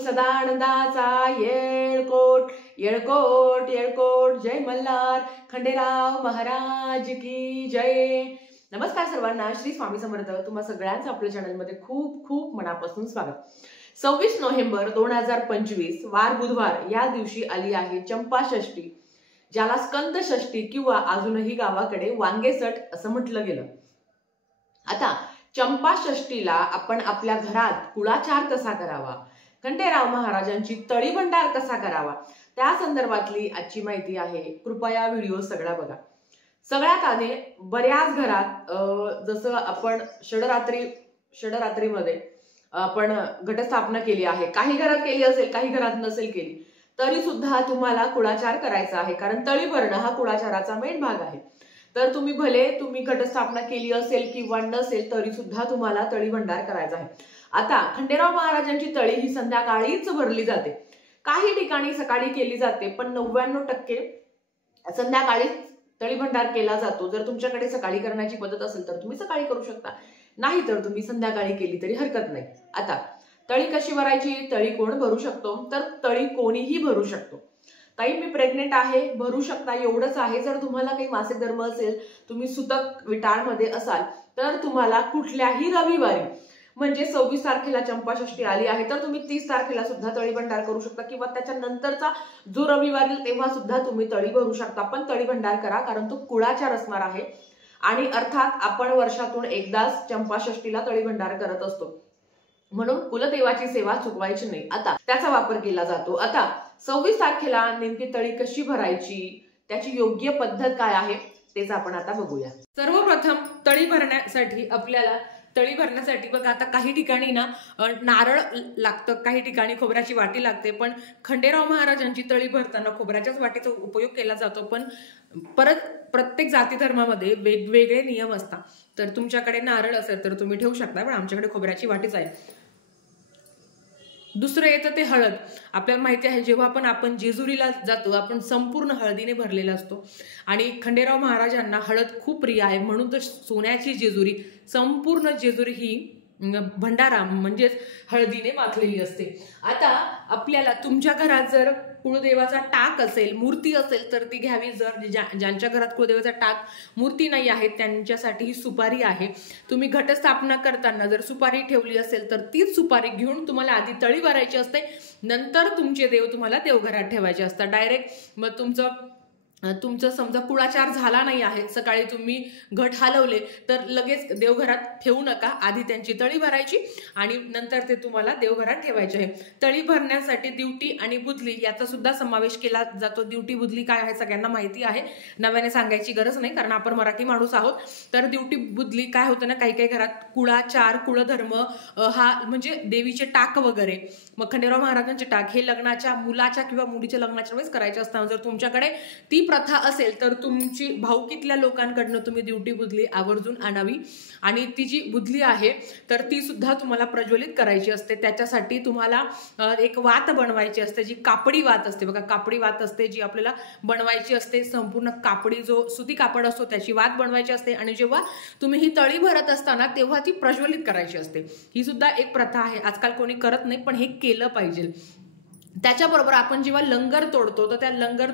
सदानंदाचा येळकोट येळकोट येळकोट. जय मल्हार खंडेराव महाराज की जय. नमस्कार सर्वांना, श्री स्वामी समर्थ. तुम्हा सगळ्यांचं आपल्या चॅनलमध्ये खूप खूप मनापासून स्वागत. 26 नोव्हेंबर 2025 वार बुधवार या दिवशी आली आहे चंपा षष्ठी, ज्याला स्कंद षष्ठी किंवा अजूनही गावाकडे वांगेसट असं म्हटलं गेलं. आता चंपा षष्ठीला आपण आपल्या घरात कुळाचार कसा करावा, खंडेराव महाराजांची तळीभंडार कसा करावा, त्या संदर्भातली आजची माहिती आहे. कृपया व्हिडिओ सगळा बघा. सगळ्यात आधी बऱ्याच घरात जसं आपण षडरात्रीमध्ये आपण घटस्थापना केली आहे. काही घरात केली असेल, काही घरात नसेल केली, तरी सुद्धा तुम्हाला कुळाचार करायचा आहे, कारण तळी भरणं हा कुळाचाराचा मेन भाग आहे. तर तुम्ही घटस्थापना केली असेल किंवा नसेल तरी सुद्धा तुम्हाला तळी भंडार करायचा आहे. आता खंडेराव महाराजांची तळी ही संध्याकाळीच भरली जाते. काही ठिकाणी सकाळी केली जाते, पण 99% संध्याकाळी तळी भंडार केला जातो. जर तुमच्याकडे सकाळी करण्याची पद्धत असेल तर तुम्ही सकाळी करू शकता, नाही तर तुम्ही संध्याकाळी केली तरी हरकत नाही. आता तळी कशी भरायची, तळी कोण भरू शकतो, तर तळी कोणीही भरू शकतो. ताई मी प्रेग्नेंट आहे, भरू शकता, एवढंच आहे. जर तुम्हाला काही मासिक धर्म असेल, तुम्ही सुतक विटाळमध्ये असाल, तर तुम्हाला कुठल्याही रविवारी, म्हणजे 26 तारखेला चंपाषष्ठी आली आहे तर तुम्ही 30 तारखेला सुद्धा तळी भंडार करू शकता, किंवा त्याच्यानंतरचा जो रविवार येईल तेव्हा सुद्धा तुम्ही तळी भरू शकता. पण तळी भंडार करा, कारण तो कुळाचार असणार आहे. आणि अर्थात आपण वर्षातून एकदाच चंपाषष्ठीला तळी भंडार करत असतो, म्हणून कुलदेवाची सेवा चुकवायची नाही. आता त्याचा वापर केला जातो. आता 26 तारखेला नेमकी तळी कशी भरायची, त्याची योग्य पद्धत काय आहे तेच आपण आता बघूया. सर्वप्रथम तळी भरण्यासाठी बघा, आता काही ठिकाणी ना नारळ लागतं, काही ठिकाणी खोबऱ्याची वाटी लागते. पण खंडेराव महाराजांची तळी भरताना खोबऱ्याच्याच वाटीचा उपयोग केला जातो. पण परत प्रत्येक जाती धर्मामध्ये वेगवेगळे नियम असतात. तर तुमच्याकडे नारळ असेल तर तुम्ही ठेवू शकता, पण आमच्याकडे खोबऱ्याची वाटीच आहे. दुसरं येतं ते हळद. आपल्याला माहिती आहे, जेव्हा आपण जेजुरीला जातो, आपण संपूर्ण हळदीने भरलेला असतो. आणि खंडेराव महाराजांना हळद खूप प्रिय आहे, म्हणून तर सोन्याची जेजुरी, संपूर्ण जेजुरी ही भंडारा म्हणजेच हळदीने माखलेली असते. आता आपल्याला तुमच्या घरात जर कुळदेवाचा टाक असेल, मूर्ती असेल तर ती घ्यावी. जर ज्यांच्या घरात कुळदेवाचा टाक मूर्ती नाही आहे त्यांच्यासाठी ही सुपारी आहे. तुम्ही घटस्थापना करताना जर सुपारी ठेवली असेल तर तीच सुपारी घेऊन तुम्हाला आधी तळी भरायची असते, नंतर तुमचे देव तुम्हाला देवघरात ठेवायचे असतात. डायरेक्ट मग तुमचं समजा कुळाचार झाला नाही आहे, सकाळी तुम्ही घट हलवले तर लगेच देवघरात ठेवू नका. आधी त्यांची तळी भरायची आणि नंतर ते तुम्हाला देवघरात ठेवायचे आहे. तळी भरण्यासाठी दिवटी आणि बुदली याचा सुद्धा समावेश केला जातो. दिवटी बुदली काय आहे सगळ्यांना माहिती आहे, नव्याने सांगायची गरज नाही, कारण आपण मराठी माणूस आहोत. तर दिवटी बुदली काय होतं ना, काही काही घरात कुळाचार, कुळधर्म हा म्हणजे देवीचे टाक वगैरे, मग खंडेराव महाराजांचे टाक हे लग्नाच्या मुलाच्या किंवा मुलीच्या लग्नाच्या वेळेस करायचे असतात. जर तुमच्याकडे ती प्रथा असेल तर तुमची भाऊकीतल्या लोकांकडनं तुम्ही दिवटी बुदली आवर्जून आणावी. आणि ती जी बुदली आहे तर ती सुद्धा तुम्हाला प्रज्वलित करायची असते. त्याच्यासाठी तुम्हाला एक वात बनवायची असते, जी कापडी वात असते बघा. कापडी वात असते जी आपल्याला बनवायची असते. संपूर्ण कापडी जो सुती कापड असतो त्याची वात बनवायची असते. आणि जेव्हा तुम्ही ही तळी भरत असताना तेव्हा ती प्रज्वलित करायची असते. ही सुद्धा एक प्रथा आहे. आजकाल कोणी करत नाही, पण हे केलं पाहिजे. त्याच्याबरोबर आपण जेव्हा लंगर तोडतो तर त्या लंगर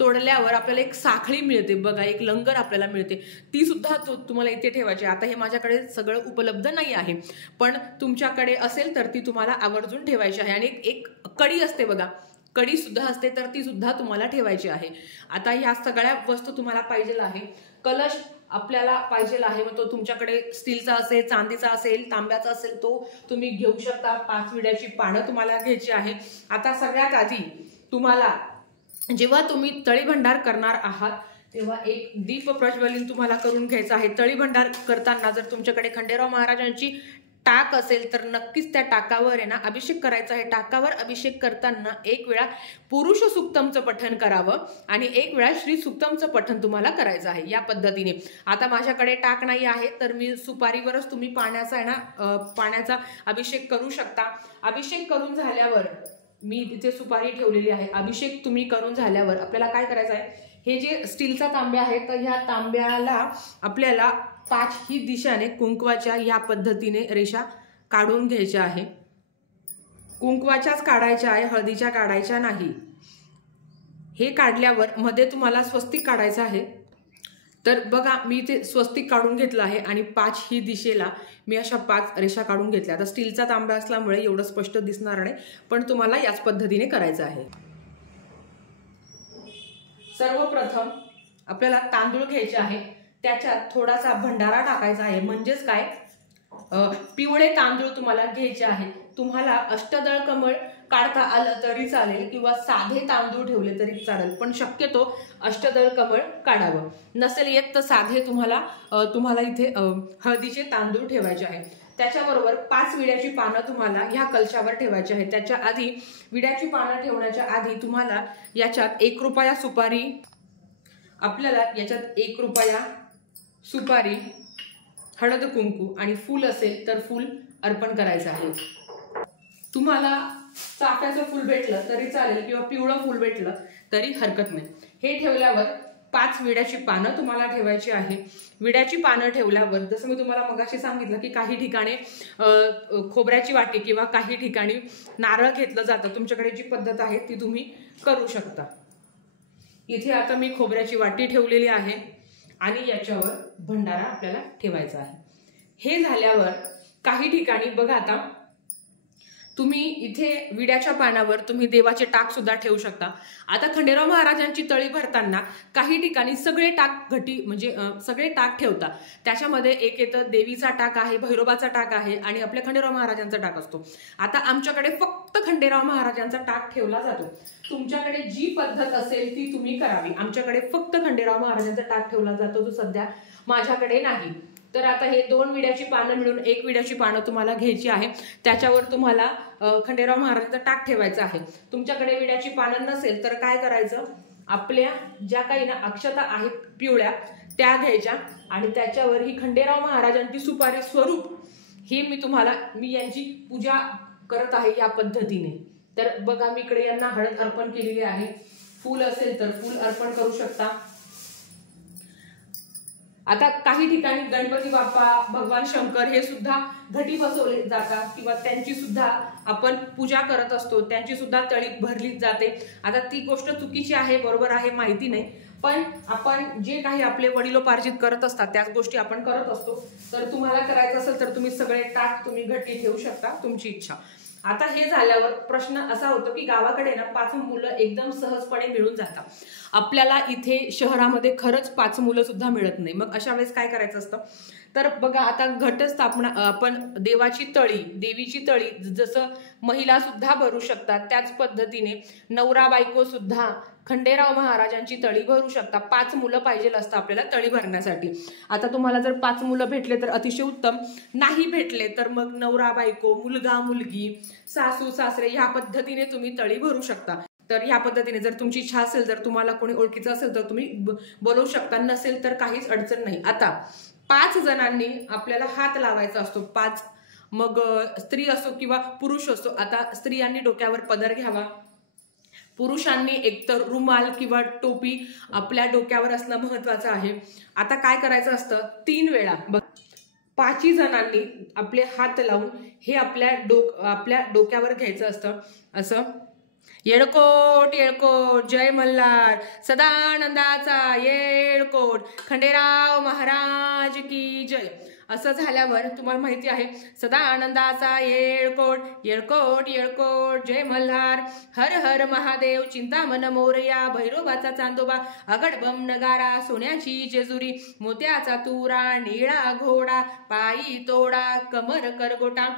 तोडल्यावर आपल्याला एक साखळी मिळते बघा, एक लंगर आपल्याला मिळते, ती सुद्धा तुम्हाला इथे ठेवायची. आता हे माझ्याकडे सगळं उपलब्ध नाही आहे, पण तुमच्याकडे असेल तर ती तुम्हाला आवर्जून ठेवायची आहे. आणि एक कडी असते बघा, कडी सुद्धा असते, तर ती सुद्धा तुम्हाला ठेवायची आहे. आता ह्या सगळ्या वस्तू तुम्हाला पाहिजे आहे. कलश आपल्याला पाहिजे आहे, मग तो तुमच्याकडे स्टीलचा असेल, चांदीचा असेल, तांब्याचा असेल, तो तुम्ही घेऊ शकता. 5 विड्याची पानं तुम्हाला घ्यायची आहे. आता सगळ्यात आधी तुम्हाला जेव्हा तुम्ही तळी भंडार करणार आहात तेव्हा एक दीप प्रज्वलन तुम्हाला करून घ्यायचं आहे. तळी भंडार करताना जर तुमच्याकडे खंडेराव महाराजांची टाक असेल तर नक्कीच त्या टाकावर आहे ना अभिषेक करायचा आहे. टाकावर अभिषेक करताना एक वेळा पुरुष सुक्तमचं पठण करावं आणि एक वेळा श्री सुक्तमचं पठण तुम्हाला करायचं आहे, या पद्धतीने. आता माझ्याकडे टाक नाही आहे तर मी सुपारीवरच तुम्ही पाण्याचा आहे ना पाण्याचा अभिषेक करू शकता. अभिषेक करून झाल्यावर मी तिथे सुपारी ठेवलेली आहे. अभिषेक तुम्ही करून झाल्यावर आपल्याला काय करायचं आहे, हे जे स्टीलचा तांब्या आहे तर ह्या तांब्याला आपल्याला 5ही दिशाने कुंकवाच्या या पद्धतीने रेषा काढून घ्यायच्या आहे. कुंकवाच्याच काढायच्या आहे, हळदीच्या काढायच्या नाही। हे काढल्यावर मध्ये तुम्हाला स्वस्तिक काढायचं आहे। तर बघा मी इथे स्वस्तिक काढून घेतलं आहे आणि 5 ही दिशेला मी अशा 5 रेषा काढून घेतल्या। आता स्टीलचा तांबा असल्यामुळे एवढं स्पष्ट दिसणार नाही, पण तुम्हाला याच पद्धतीने करायचं आहे। सर्वप्रथम आपल्याला तांदूळ घ्यायचे आहे, त्याच्यात थोडासा भंडारा टाकायचा आहे। म्हणजेच काय, पिवळे तांदूळ तुम्हाला घ्यायचे आहे। तुम्हाला अष्टदळ कमळ काढता आलं तरी चालेल किंवा साधे तांदूळ ठेवले तरी चालेल, पण शक्यतो अष्टदळ कमळ काढावं। नसेल येत तर साधे तुम्हाला इथे हळदीचे तांदूळ ठेवायचे आहे। त्याच्याबरोबर 5 विड्याची पानं तुम्हाला ह्या कलशावर ठेवायची आहे। त्याच्या आधी विड्याची पानं ठेवण्याच्या आधी तुम्हाला याच्यात 1 रुपया सुपारी, आपल्याला याच्यात 1 रुपया सुपारी, हळद कुंकू आणि फूल असेल तर फूल अर्पण करायचं आहे। तुम्हाला चाफ्याचं फूल भेटलं तरी चालेल किंवा पिवळं फूल भेटलं तरी हरकत नाही। हे ठेवल्यावर 5 विड्याची पानं तुम्हाला ठेवायची आहे। विड्याची पानं ठेवल्यावर जसं मी तुम्हाला मगाशी सांगितलं की काही ठिकाणी खोबऱ्याची वाटी किंवा काही ठिकाणी नारळ घेतलं जातं। तुमच्याकडे जी पद्धत आहे ती तुम्ही करू शकता। इथे आता मी खोबऱ्याची वाटी ठेवलेली आहे आणि याच्यावर भंडारा आपल्याला ठेवायचा आहे। हे झाल्यावर काही ठिकाणी बघा, आता तुम्ही इथे विड्याच्या पानावर तुम्ही देवाचे टाक सुद्धा ठेवू शकता। आता खंडेराव महाराजांची तळी भरताना काही ठिकाणी सगळे टाक म्हणजे सगळे टाक ठेवतात। त्याच्यामध्ये एक येतं देवीचा टाक आहे, भैरोबाचा टाक आहे आणि आपल्या खंडेराव महाराजांचा टाक असतो। आता आमच्याकडे फक्त खंडेराव महाराजांचा टाक ठेवला जातो। तुमच्याकडे जी पद्धत असेल ती तुम्ही करावी। आमच्याकडे फक्त खंडेराव महाराजांचा टाक ठेवला जातो, जो सध्या माझ्याकडे नाही। तर आता हे 2 विड्याची पानं मिळून 1 विड्याची पानं तुम्हाला घ्यायची आहे। त्याच्यावर तुम्हाला खंडेराव महाराजांचा टाक ठेवायचा आहे। तुमच्याकडे विड्याची पानं नसेल तर काय करायचं, आपल्या ज्या काही ना अक्षता आहेत पिवळ्या त्या घ्यायच्या आणि त्याच्यावर ही खंडेराव महाराजांची सुपारी स्वरूप मी यांची पूजा करत आहे या पद्धतीने। तर बघा मी इकडे यांना हळद अर्पण केलेली आहे। फूल असेल तर फूल अर्पण करू शकता। आता काही ठिकाणी गणपती बाप्पा, भगवान शंकर हे सुद्धा घटी बसवले जातात किंवा त्यांची सुद्धा आपण पूजा करत असतो, त्यांची सुद्धा तळी भरली जाते। आता ती गोष्ट चुकीची आहे बरोबर आहे माहिती नाही, पण आपण जे काही आपले वडिलोपार्जित करत असतात त्याच गोष्टी आपण करत असतो। तर तुम्हाला करायचं असेल तर तुम्ही सगळे टाक तुम्ही घटी ठेवू शकता, तुमची इच्छा। आता हे झाल्यावर प्रश्न असा होतो की गावाकडे ना 5 मुलं एकदम सहजपणे मिळून जातात। आपल्याला इथे शहरामध्ये खरंच 5 मुलं सुद्धा मिळत नाही। मग अशा वेळेस काय करायचं असतं, तर बघा आता घटस्थापना आपण देवीची तळी जसं महिला सुद्धा भरू शकतात, त्याच पद्धतीने नवरा बायको सुद्धा खंडेराव महाराजांची तळी भरू शकता। 5 मुलं पाहिजे असतं आपल्याला तळी भरण्यासाठी। आता तुम्हाला जर 5 मुलं भेटले तर अतिशय उत्तम, नाही भेटले तर मग नवरा बायको, मुलगा मुलगी, सासू सासरे ह्या पद्धतीने तुम्ही तळी भरू शकता। तर ह्या पद्धतीने जर तुमची इच्छा असेल, जर तुम्हाला कोणी ओळखीचं असेल तर तुम्ही बोलवू शकता, नसेल तर काहीच अडचण नाही। आता 5 जणांनी आपल्याला हात लावायचा असतो, 5 मग स्त्री असो किंवा पुरुष असो। आता स्त्रियांनी डोक्यावर पदर घ्यावा, पुरुषांनी एकतर रुमाल किंवा टोपी आपल्या डोक्यावर असणं महत्वाचं आहे। आता काय करायचं असतं, 3 वेळा 5 जणांनी आपले हात लावून हे आपल्या डोक्यावर घ्यायचं असतं। असं येळकोट येळकोट जय मल्हार, सदानंदाचा येळकोट, खंडेराव महाराज की जय। असं झाल्यावर तुम्हाला माहिती आहे, सदानंदाचा येळकोट येळकोट येळकोट जय मल्हार, हर हर महादेव, चिंतामण मोरया, भैरोबाचा चांदोबा, अगडबम नगारा, सोन्याची जेजुरी, मोत्याचा तुरा, निळा घोडा, पायी तोडा, कमर करगोटा,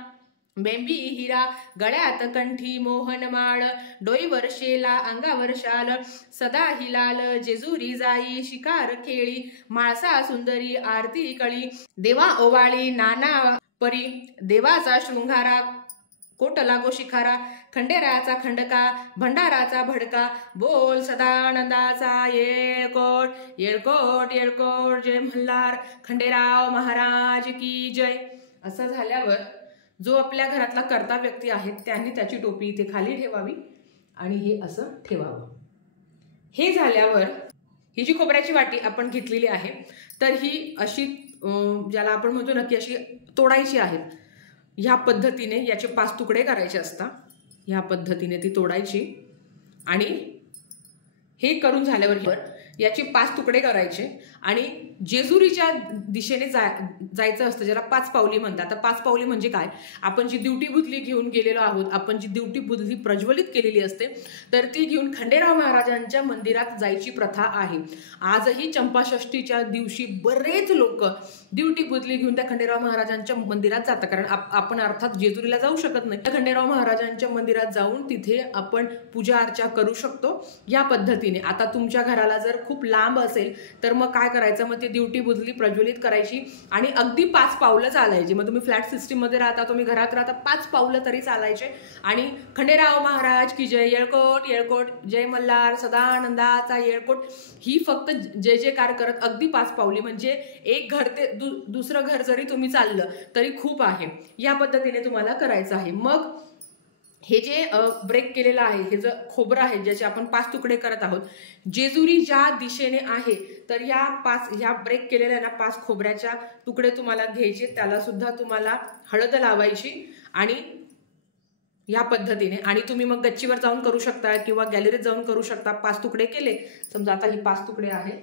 बेंबी हिरा, गळ्यात कंठी मोहनमाळ, डोईवर शेला, अंगावर शाल, सदा ही लाल, जेजुरी जाई, शिकार खेळी, माळसा सुंदरी, आरती कळी, देवा ओवाळी, नाना परी, देवाचा शृंगारा, कोट लागो शिखारा, खंडेराचा खंडका, भंडाराचा भडका, बोल सदानंदाचा येळकोट येळकोट येळकोट जय मल्हार, खंडेराव महाराज की जय। असं झाल्यावर जो आपल्या घरातला कर्ता व्यक्ती आहे त्यांनी त्याची टोपी इथे खाली ठेवावी आणि हे असं ठेवावं। हे झाल्यावर ही जी खोबऱ्याची वाटी आपण घेतलेली आहे तर ही अशी ज्याला आपण म्हणतो ना की अशी तोडायची आहे। ह्या पद्धतीने याचे 5 तुकडे करायचे असतात। ह्या पद्धतीने ती तोडायची आणि हे करून झाल्यावर याचे 5 तुकडे करायचे आणि जेजुरीच्या दिशेने जायचं असतं, ज्याला 5 पावली म्हणतात. आता 5 पावली म्हणजे काय? आपण जी दिवटी बुधली घेऊन गेलेलो आहोत, आपण जी दिवटी बुधली प्रज्वलित केलेली असते, तर ती घेऊन खंडेराव महाराजांच्या मंदिरात जायची प्रथा आहे. आजही चंपाषष्ठीच्या दिवशी बरेच लोक दिवटी बुधली घेऊन त्या खंडेराव महाराजांच्या मंदिरात जातात, कारण आपण अर्थात जेजुरीला जाऊ शकत नाही. खंडेराव महाराजांच्या मंदिरात जाऊन तिथे आपण पूजा अर्चा करू शकतो या पद्धतीने. आता तुमच्या घराला जर खूप लांब असेल तर मग काय करायचं, मग ती दिवटी बुधली प्रज्वलित करायची आणि अगदी 5 पावलं चालायची. मग तुम्ही फ्लॅट सिस्टीम मध्ये राहता, तुम्ही घरात राहता, 5 पावलं तरी चालायचे आणि खंडेराव महाराज की जय, येळकोट येळकोट, जय मल्हार, सदानंदाचा येळकोट, ही फक्त जय जयकार करत अगदी 5 पावली, म्हणजे एक घर ते दुसरं घर जरी तुम्ही चाललं तरी खूप आहे. या पद्धतीने तुम्हाला करायचं आहे. मग हे जे ब्रेक केलेलं आहे, हे जे खोबरं आहे ज्याचे आपण 5 तुकडे करत आहोत, जेजुरी ज्या दिशेने आहे तर ह्या ब्रेक केलेल्या ना 5 खोबऱ्याच्या तुकडे तुम्हाला घ्यायचे, त्याला सुद्धा तुम्हाला हळद लावायची आणि या पद्धतीने. आणि तुम्ही मग गच्चीवर जाऊन करू शकता किंवा गॅलरीत जाऊन करू शकता. 5 तुकडे केले, समजा आता ही 5 तुकडे आहे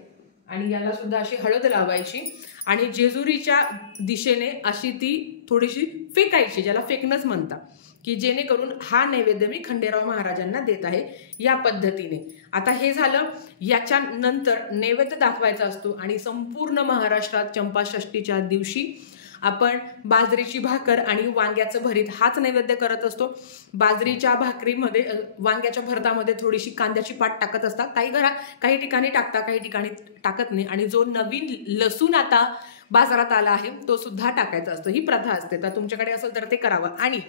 आणि याला सुद्धा अशी हळद लावायची आणि जेजुरीच्या दिशेने अशी ती थोडीशी फेकायची, ज्याला फेकणंच म्हणतात, की जेणेकरून हा नैवेद्य मी खंडेराव महाराजांना देत आहे या पद्धतीने. आता हे झालं. याच्या नंतर नैवेद्य दाखवायचा असतो आणि संपूर्ण महाराष्ट्रात चंपाषष्ठीच्या दिवशी आपण बाजरीची भाकर आणि वांग्याचं भरीत हाच नैवेद्य करत असतो. बाजरीच्या भाकरीमध्ये, वांग्याच्या भरतामध्ये थोडीशी कांद्याची पात टाकत असतात. काही ठिकाणी टाकतात, काही ठिकाणी टाकत नाही. आणि जो नवीन लसूण आता बाजारात आला आहे तो सुद्धा टाकायचा असतो. ही प्रथा असते, तर तुमच्याकडे असेल तर ते करावं. आणि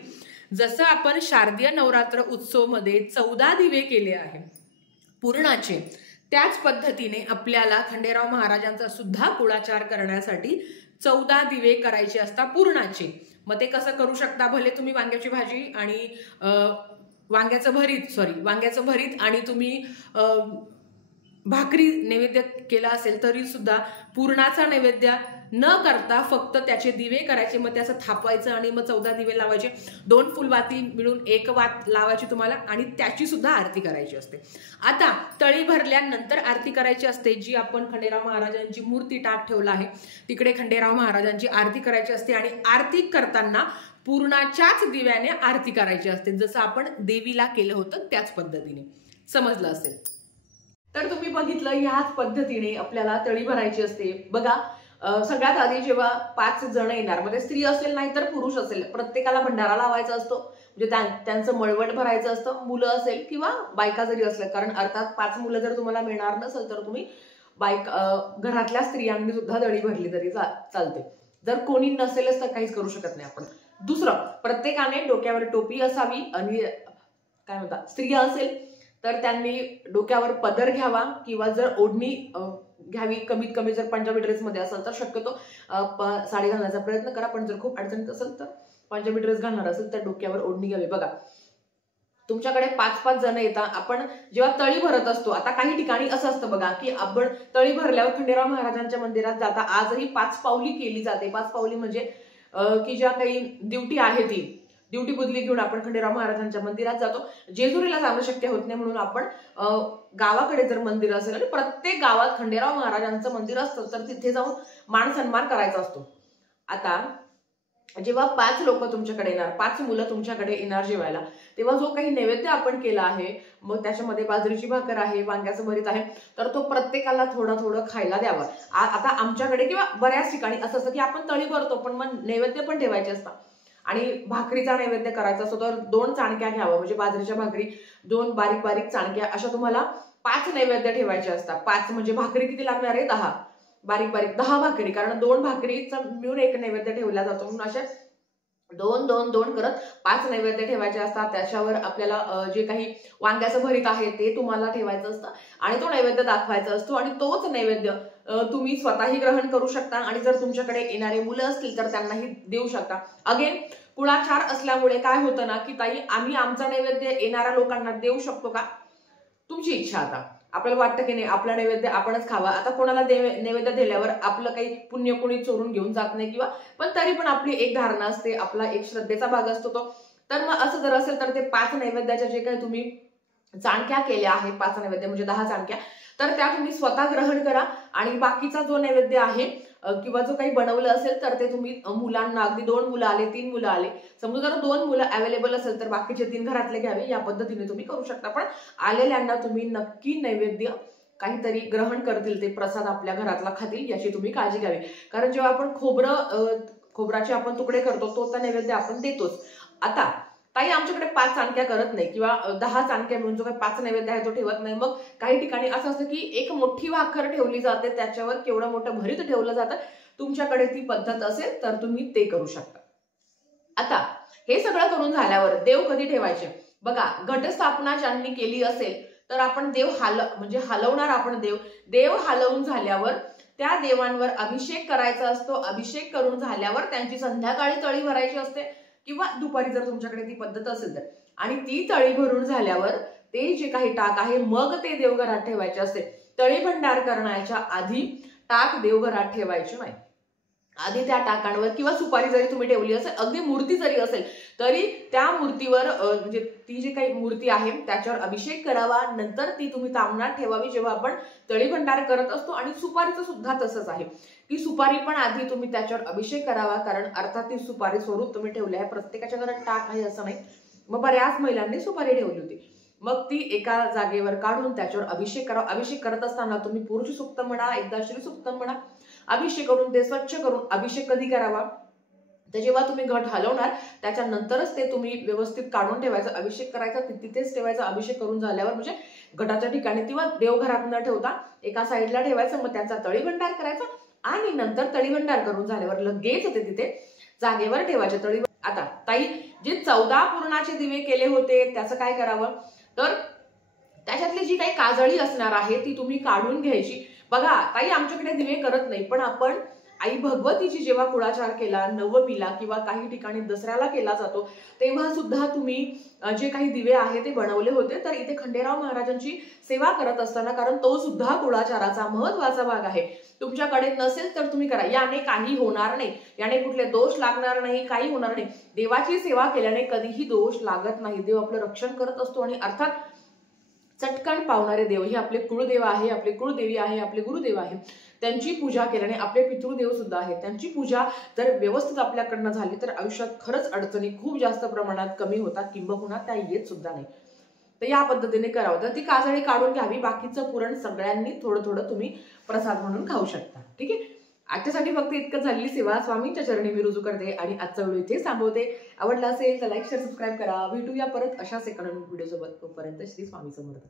जसं आपण शारदीय नवरात्र उत्सव मध्ये 14 दिवे केले आहे पुरणाचे, त्याच पद्धतीने आपल्याला खंडेराव महाराजांचा सुद्धा कुळाचार करण्यासाठी 14 दिवे करायचे असतात पुरणाचे. मग ते कसं करू शकता? भले तुम्ही वांग्याची भाजी आणि वांग्याचं भरीत आणि तुम्ही भाकरी नैवेद्य केला असेल तरी सुद्धा पूर्णाचा नैवेद्य न करता फक्त त्याचे दिवे करायचे, मग त्याचं थापवायचं आणि मग 14 दिवे लावायचे. 2 फुलवाती मिळून 1 वात लावायची तुम्हाला आणि त्याची सुद्धा आरती करायची असते. आता तळी भरल्यानंतर आरती करायची असते, जी आपण खंडेराव महाराजांची मूर्ती टाक ठेवला आहे तिकडे खंडेराव महाराजांची आरती करायची असते आणि आरती करताना पूर्णाच्याच दिव्याने आरती करायची असते, जसं आपण देवीला केलं होतं त्याच पद्धतीने. समजलं असेल तर तुम्ही बघितलं, ह्याच पद्धतीने आपल्याला तळी भरायची असते. बघा, सगळ्यात आधी जेव्हा 5 जण येणार, म्हणजे स्त्री असेल नाही तर पुरुष असेल, प्रत्येकाला भंडारा लावायचा असतो, म्हणजे त्यांचं मळवट भरायचं असतं. मुलं असेल किंवा बायका जरी असल्या, कारण अर्थात 5 मुलं जर तुम्हाला मिळणार नसेल तर तुम्ही घरातल्या स्त्रियांनी सुद्धा तळी भरली तरी चालते. जर कोणी नसेलच तर काहीच करू शकत नाही आपण. दुसरं, प्रत्येकाने डोक्यावर टोपी असावी आणि काय म्हणतात, स्त्रिया असेल तर त्यांनी डोक्यावर पदर घ्यावा किंवा जर ओढणी घ्यावी. कमीत कमी जर पंजाबी ड्रेस मध्ये असेल तर शक्यतो साडी घालण्याचा प्रयत्न करा, पण जर खूप अडचणीत असेल तर पंजाबी ड्रेस घालणार असेल तर डोक्यावर ओढणी घ्यावी. बघा, तुमच्याकडे 5-5 जण येतात. आपण जेव्हा तळी भरत असतो, आता काही ठिकाणी असं असतं बघा की आपण तळी भरल्यावर खंडेराव महाराजांच्या मंदिरात जाता. आजही 5 पावली केली जाते. 5 पावली म्हणजे की ज्या काही ड्युटी आहे ती ड्युटी बुधली घेऊन आपण खंडेराव महाराजांच्या मंदिरात जातो. जेजुरीला जाणं शक्य होत नाही म्हणून आपण गावाकडे जर मंदिर असेल आणि प्रत्येक गावात खंडेराव महाराजांचं मंदिर असतं तर तिथे जाऊन मान सन्मान करायचा असतो. आता जेव्हा 5 लोक तुमच्याकडे येणार, 5 मुलं तुमच्याकडे येणार जेवायला, तेव्हा जो काही नैवेद्य आपण केला आहे, मग त्याच्यामध्ये बाजरीची भाकर आहे, वांग्याचं भरीत आहे, तर तो प्रत्येकाला थोडं खायला द्यावा. आता आमच्याकडे किंवा बऱ्याच ठिकाणी असं असतं की आपण तळी भरतो पण मग नैवेद्य पण ठेवायचे असतात आणि भाकरीचा नैवेद्य करायचा असतो तर 2 चाणक्या घ्यावा, म्हणजे बाजरीच्या भाकरी 2 बारीक बारीक चाणक्या, अशा तुम्हाला 5 नैवेद्य ठेवायचे असतात. 5 म्हणजे भाकरी किती लागणार आहे? 10 बारीक बारीक 10 भाकरी, कारण 2 भाकरीचा मिळून 1 नैवेद्य ठेवला जातो म्हणून अशा 2 करत 5 नैवेद्य ठेवायचे असतात. त्याच्यावर आपल्याला जे काही वांग्याचं भरीत आहे ते तुम्हाला ठेवायचं असतं आणि तो नैवेद्य दाखवायचा असतो आणि तोच नैवेद्य तुम्ही स्वतःही ग्रहण करू शकता आणि जर तुमच्याकडे येणारे मुलं असतील तर त्यांनाही देऊ शकता. अगेन, कुळाचार असल्यामुळे काय होतं ना की ताई, आम्ही आमचा नैवेद्य येणाऱ्या लोकांना देऊ शकतो का? तुमची इच्छा. आता आपल्याला वाटतं की नाही आपला नैवेद्य आपणच खावा. आता कोणाला नैवेद्य दिल्यावर आपलं काही पुण्य कोणी चोरून घेऊन जात नाही किंवा, पण तरी पण आपली एक धारणा असते, आपला एक श्रद्धेचा भाग असतो तो तर मग असं जर असेल तर ते 5 नैवेद्याच्या जे काही तुम्ही चाणक्या केल्या आहेत, 5 नैवेद्य म्हणजे 10 चाणक्या, तर त्या तुम्ही स्वतः ग्रहण करा. आणि बाकीचा जो नैवेद्य आहे किंवा जो काही बनवलं असेल तर ते तुम्ही मुलांना, अगदी 2 मुलं आले, 3 मुलं आले, समजा जर 2 मुलं अवेलेबल असेल तर बाकीचे 3 घरातले घ्यावे, या पद्धतीने तुम्ही करू शकता. पण आलेल्यांना तुम्ही नक्की नैवेद्य काहीतरी ग्रहण करतील, ते प्रसाद आपल्या घरातला खातील, याची तुम्ही काळजी घ्यावी. कारण जेव्हा आपण खोबराचे आपण तुकडे करतो, तो त्या नैवेद्य आपण देतोच. आता ताई आमच्याकडे 5 चाणक्या करत नाही किंवा 10 चाणक्या मिळून जो काही 5 नैवेद्य आहे तो ठेवत नाही. मग काही ठिकाणी असं असतं की एक मोठी भाकर ठेवली जाते, त्याच्यावर केवढं मोठं भरीत ठेवलं जातं. तुमच्याकडे ती पद्धत असेल तर तुम्ही ते करू शकता. आता हे सगळं करून झाल्यावर देव कधी ठेवायचे बघा. घटस्थापना ज्यांनी केली असेल तर आपण देव म्हणजे हलवणार आपण देव हलवून झाल्यावर त्या देवांवर अभिषेक करायचा असतो. अभिषेक करून झाल्यावर त्यांची संध्याकाळी तळी भरायची असते किंवा दुपारी जर तुमच्याकडे ती पद्धत असेल तर. आणि ती तळी भरून झाल्यावर ते जे काही टाक आहे मग ते देवघरात ठेवायचे असते. तळी भंडार करण्याच्या आधी टाक देवघरात ठेवायचे नाही. आधी त्या टाकांवर किंवा सुपारी जरी तुम्ही ठेवली असेल, अगदी मूर्ती जरी असेल तरी त्या मूर्तीवर म्हणजे ती जी काही मूर्ती आहे त्याच्यावर अभिषेक करावा. नंतर ती तुम्ही तामणात ठेवावी जेव्हा आपण तळी भंडार करत असतो. आणि सुपारीचं सुद्धा तसंच आहे की सुपारी पण आधी तुम्ही त्याच्यावर अभिषेक करावा, कारण अर्थात ती सुपारी स्वरूप तुम्ही ठेवली आहे. प्रत्येकाच्या घरात टाक आहे असं नाही. मग बऱ्याच महिलांनी सुपारी ठेवली होती, मग ती एका जागेवर काढून त्याच्यावर अभिषेक करावा. अभिषेक करत असताना तुम्ही पुरुष सुक्त म्हणा, एकदा श्री सुक्त म्हणा, अभिषेक करून ते स्वच्छ करून. अभिषेक कधी करावा तर जेव्हा तुम्ही घट हलवणार त्याच्यानंतरच ते तुम्ही व्यवस्थित काढून ठेवायचं. अभिषेक करायचा तिथेच ठेवायचा. अभिषेक करून झाल्यावर म्हणजे घटाच्या ठिकाणी किंवा देवघरात न ठेवता एका साईडला ठेवायचं. मग त्याचा तळी भंडार करायचा आणि नंतर तळी भंडार करून झाल्यावर लगेच ते तिथे जागेवर ठेवायचे तळी. आता ताई जे 14 पूर्णाचे दिवे केले होते त्याचं काय करावं तर त्याच्यातली जी काही काजळी असणार आहे ती तुम्ही काढून घ्यायची. बघा ताई आमच्याकडे दिवे करत नाही, पण आपण आई भगवतीची जेव्हा कुळाचार केला, नवमीला किंवा काही ठिकाणी दसऱ्याला केला जातो तेव्हा सुद्धा तुम्ही जे काही दिवे आहे ते बनवले होते. तर इथे खंडेराव महाराजांची सेवा करत असताना, कारण तो सुद्धा कुळाचाराचा महत्वाचा भाग आहे, तुमच्याकडे नसेल तर तुम्ही करा. याने काही होणार नाही, याने कुठले दोष लागणार नाही, काही होणार नाही. देवाची सेवा केल्याने कधीही दोष लागत नाही. देव आपलं रक्षण करत असतो. आणि अर्थात चटकन पावणारे देव हे आपले कुळदेव आहे, आपले कुळदेवी आहे, आपले गुरुदेव आहे. त्यांची पूजा केल्याने आपले पितृदेव सुद्धा आहेत, त्यांची पूजा जर व्यवस्थित आपल्याकडनं झाली तर आयुष्यात खरंच अडचणी खूप जास्त प्रमाणात कमी होतात, किंबहुना त्या येत सुद्धा नाही. तर या पद्धतीने करावं. तर ती काजळी काढून घ्यावी. बाकीचं पुरण सगळ्यांनी थोडं थोडं तुम्ही प्रसाद म्हणून खाऊ शकता. ठीक आहे. आजच्यासाठी फक्त इतकं झालेली सेवा स्वामींच्या चरणी मी रुजू करते आणि आजचा व्हिडिओ इथे थांबवते. आवडला असेल तर लाईक शेअर सबस्क्राईब करा. भेटूया परत अशाच एका नवीन व्हिडिओ सोबत. तोपर्यंत श्री स्वामी समर्थ.